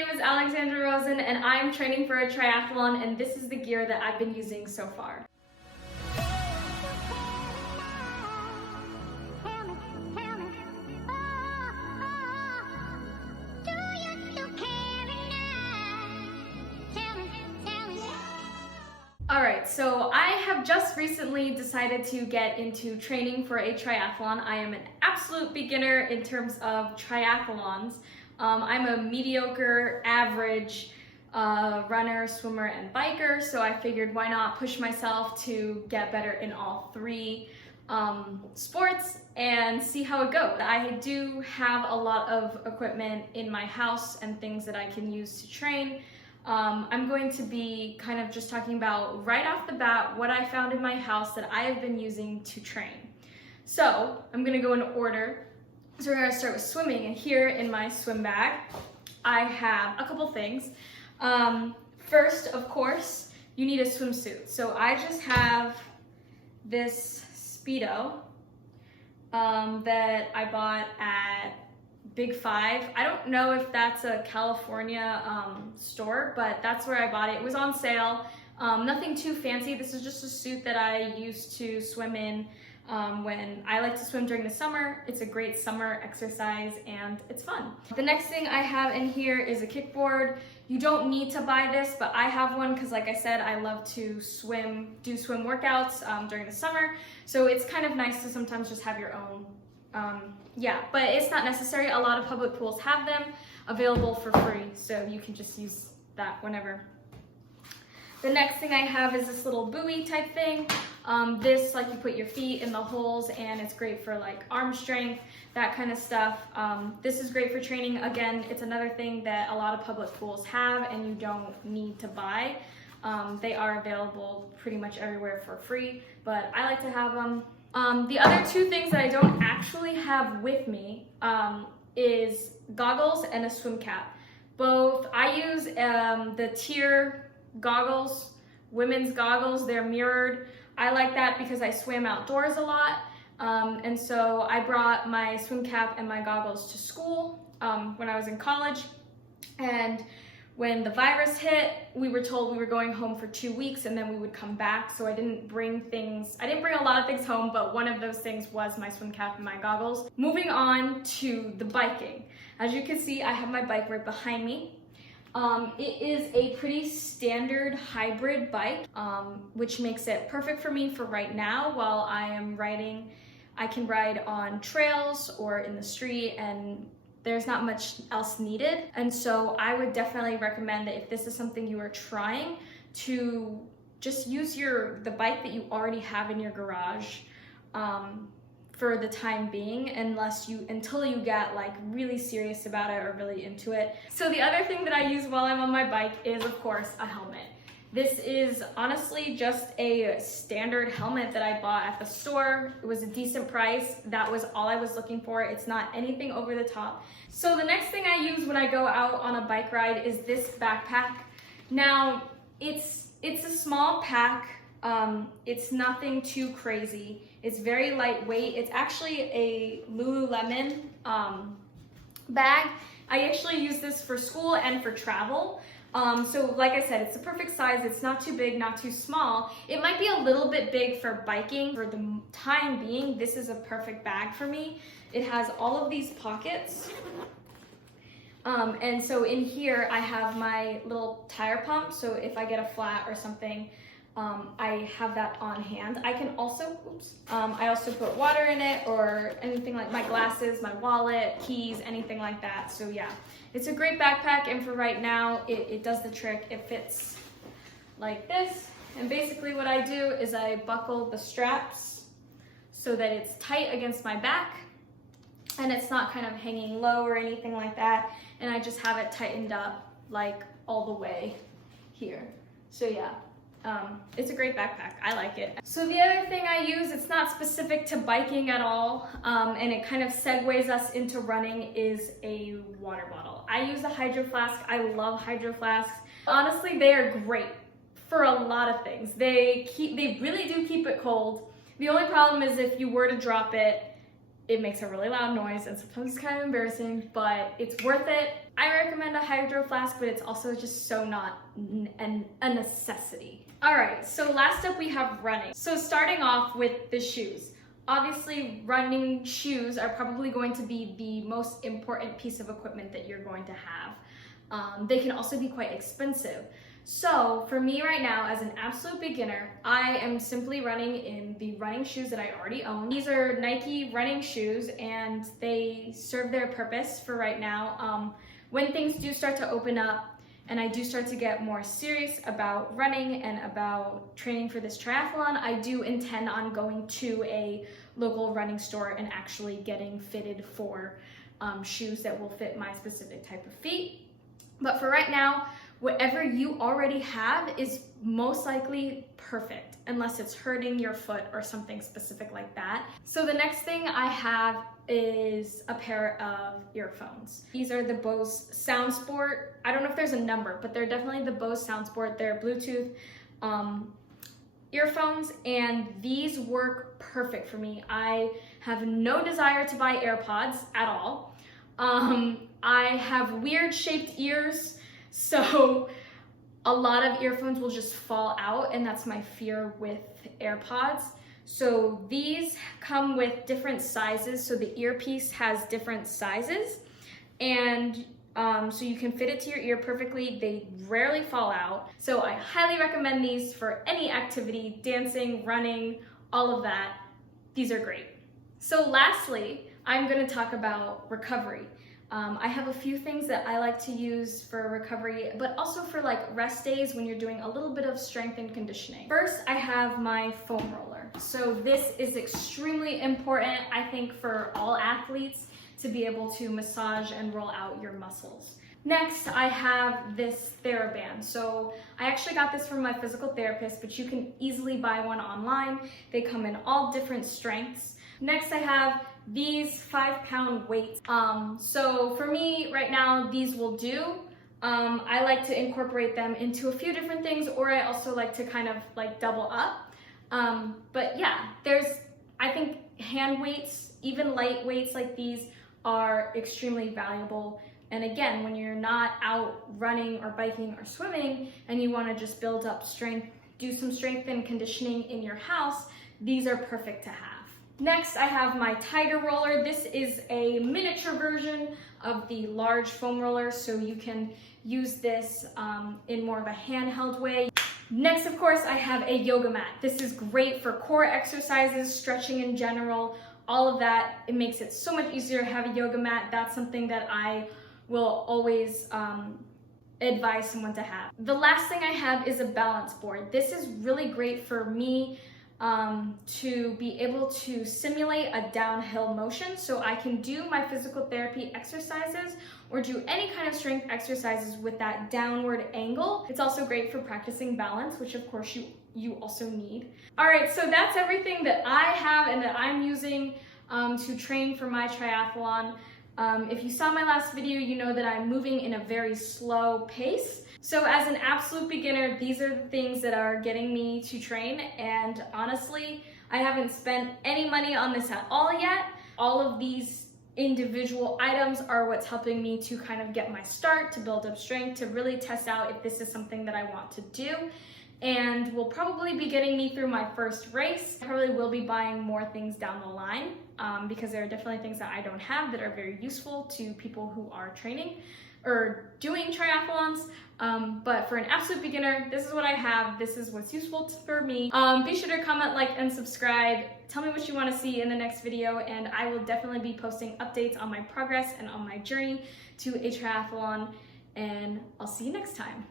name is Alexandra Rosen and I'm training for a triathlon, and this is the gear that I've been using so far. Alright, so I have just recently decided to get into training for a triathlon. I am an absolute beginner in terms of triathlons. I'm a mediocre, average runner, swimmer, and biker, so I figured why not push myself to get better in all three sports and see how it goes. I do have a lot of equipment in my house and things that I can use to train. I'm going to be kind of just talking about right off the bat what I found in my house that I have been using to train. So I'm going to go in order. So we're going to start with swimming, and here in my swim bag I have a couple things. First, of course, you need a swimsuit. So I just have this Speedo that I bought at Big Five. I don't know if that's a California store, but that's where I bought it. It was on sale. Nothing too fancy. This is just a suit that I used to swim in when I like to swim during the summer. It's a great summer exercise and it's fun. The next thing I have in here is a kickboard. You don't need to buy this, but I have one because, like I said, I love to do swim workouts during the summer. So it's kind of nice to sometimes just have your own. Yeah, but it's not necessary. A lot of public pools have them available for free, so you can just use that whenever. The next thing I have is this little buoy type thing. This, like, you put your feet in the holes and it's great for like arm strength, that kind of stuff. This is great for training. Again, it's another thing that a lot of public pools have and you don't need to buy. They are available pretty much everywhere for free, but I like to have them. The other two things that I don't actually have with me is goggles and a swim cap. Both, I use the Tier goggles, women's goggles. They're mirrored. I like that because I swim outdoors a lot, and so I brought my swim cap and my goggles to school when I was in college, and when the virus hit, we were told we were going home for 2 weeks and then we would come back. So I didn't bring a lot of things home, but one of those things was my swim cap and my goggles. Moving on to the biking. As you can see, I have my bike right behind me. It is a pretty standard hybrid bike, which makes it perfect for me for right now while I am riding. I can ride on trails or in the street, and there's not much else needed. And so I would definitely recommend that if this is something you are trying, to just use the bike that you already have in your garage for the time being, until you get like really serious about it or really into it. So the other thing that I use while I'm on my bike is, of course, a helmet. This is honestly just a standard helmet that I bought at the store. It was a decent price. That was all I was looking for. It's not anything over the top. So the next thing I use when I go out on a bike ride is this backpack. Now, it's a small pack. It's nothing too crazy. It's very lightweight. It's actually a Lululemon bag. I actually use this for school and for travel. So like I said, it's the perfect size. It's not too big, not too small. It might be a little bit big for biking. For the time being, this is a perfect bag for me. It has all of these pockets. And so in here, I have my little tire pump. So if I get a flat or something, I have that on hand. I can also, I also put water in it or anything, like my glasses, my wallet, keys, anything like that. So yeah, it's a great backpack, and for right now, it does the trick. It fits like this, and basically what I do is I buckle the straps so that it's tight against my back, and it's not kind of hanging low or anything like that, and I just have it tightened up like all the way here. So yeah. It's a great backpack. I like it. So the other thing I use, it's not specific to biking at all, and it kind of segues us into running, is a water bottle. I use a Hydro Flask. I love Hydro Flasks. Honestly, they are great for a lot of things. They really do keep it cold. The only problem is if you were to drop it, It makes a really loud noise and sometimes it's kind of embarrassing, but it's worth it. I recommend a hydro flask, but it's also just so not a necessity. All right, so last up we have running. So starting off with the shoes. Obviously, running shoes are probably going to be the most important piece of equipment that you're going to have. They can also be quite expensive. So for me right now, as an absolute beginner, I am simply running in the running shoes that I already own. These are Nike running shoes and they serve their purpose for right now. When things do start to open up and I do start to get more serious about running and about training for this triathlon, I do intend on going to a local running store and actually getting fitted for shoes that will fit my specific type of feet. But for right now, whatever you already have is most likely perfect, unless it's hurting your foot or something specific like that. So the next thing I have is a pair of earphones. These are the Bose SoundSport. I don't know if there's a number, but they're definitely the Bose SoundSport. They're Bluetooth earphones, and these work perfect for me. I have no desire to buy AirPods at all. I have weird shaped ears, so a lot of earphones will just fall out, and that's my fear with AirPods. So these come with different sizes, so the earpiece has different sizes, and so you can fit it to your ear perfectly. They rarely fall out. So I highly recommend these for any activity, dancing, running, all of that. These are great. So lastly, I'm gonna talk about recovery. I have a few things that I like to use for recovery, but also for like rest days when you're doing a little bit of strength and conditioning. First, I have my foam roller. So this is extremely important, I think, for all athletes to be able to massage and roll out your muscles. Next, I have this TheraBand. So I actually got this from my physical therapist, but you can easily buy one online. They come in all different strengths. Next, I have these 5-pound weights. So for me right now, these will do. I like to incorporate them into a few different things, or I also like to kind of like double up. But yeah, I think hand weights, even light weights like these, are extremely valuable. And again, when you're not out running or biking or swimming and you want to just build up strength, do some strength and conditioning in your house, these are perfect to have. Next, I have my Tiger roller. This is a miniature version of the large foam roller, so you can use this in more of a handheld way. Next, of course, I have a yoga mat. This is great for core exercises, stretching in general, all of that. It makes it so much easier to have a yoga mat. That's something that I will always advise someone to have. The last thing I have is a balance board. This is really great for me to be able to simulate a downhill motion, so I can do my physical therapy exercises or do any kind of strength exercises with that downward angle. It's also great for practicing balance, which of course you also need. All right, so that's everything that I have and that I'm using to train for my triathlon. If you saw my last video, you know that I'm moving in a very slow pace. So as an absolute beginner, these are the things that are getting me to train, and honestly, I haven't spent any money on this at all yet. All of these individual items are what's helping me to kind of get my start, to build up strength, to really test out if this is something that I want to do, and will probably be getting me through my first race. I probably will be buying more things down the line because there are definitely things that I don't have that are very useful to people who are training or doing triathlons. But for an absolute beginner, this is what I have. This is what's useful for me. Be sure to comment, like, and subscribe. Tell me what you want to see in the next video, and I will definitely be posting updates on my progress and on my journey to a triathlon, and I'll see you next time.